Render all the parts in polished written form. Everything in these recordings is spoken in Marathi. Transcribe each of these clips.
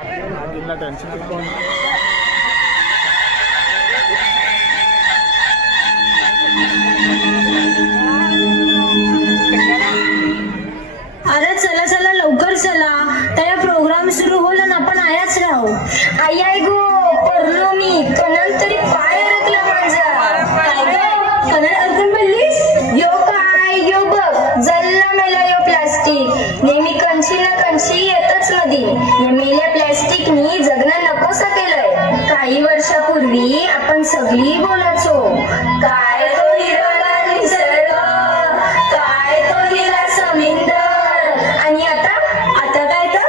अरे चला चला लवकर चला, त्या प्रोग्राम सुरू होईल आणि आपण आयाच राहू. आई आई गो पडलो मी, कणन तरी पाय अडकला माझा. काय ग कणन अडकून पडलीस? यो काय यो बघ जल्ला मेला यो प्लास्टिक. नेहमी कंची ना कंची येतच नदी. या मेल्या प्लास्टिकनी जगणं नकोसा केलंय. काही वर्षापूर्वी आपण सगळी बोलायचो काय तो हिरवागार निसर्ग, काय तो हिरा समुद्र. आणि आता आता काय तर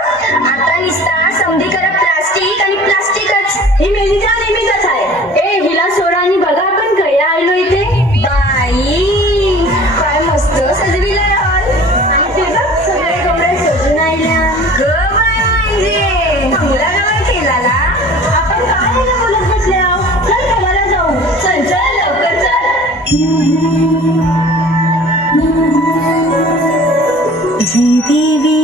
आता निसता समधी करा प्लास्टिक आणि प्लास्टिकच. ही मेलीच्या नेहमीच आहे. ए हिला सोडा आणि बघा आपण कया आलो इथे. बाई काय मस्त सजविलाय हॉल. आणि ते बघ सगळे कपडे सजून आल्या. ग बाय म्हणजे चांगला गवळ केला. आपण काय बोलत बसले आहोत. चल तुम्हाला जाऊ. चल चल लवकर चल. जी देवी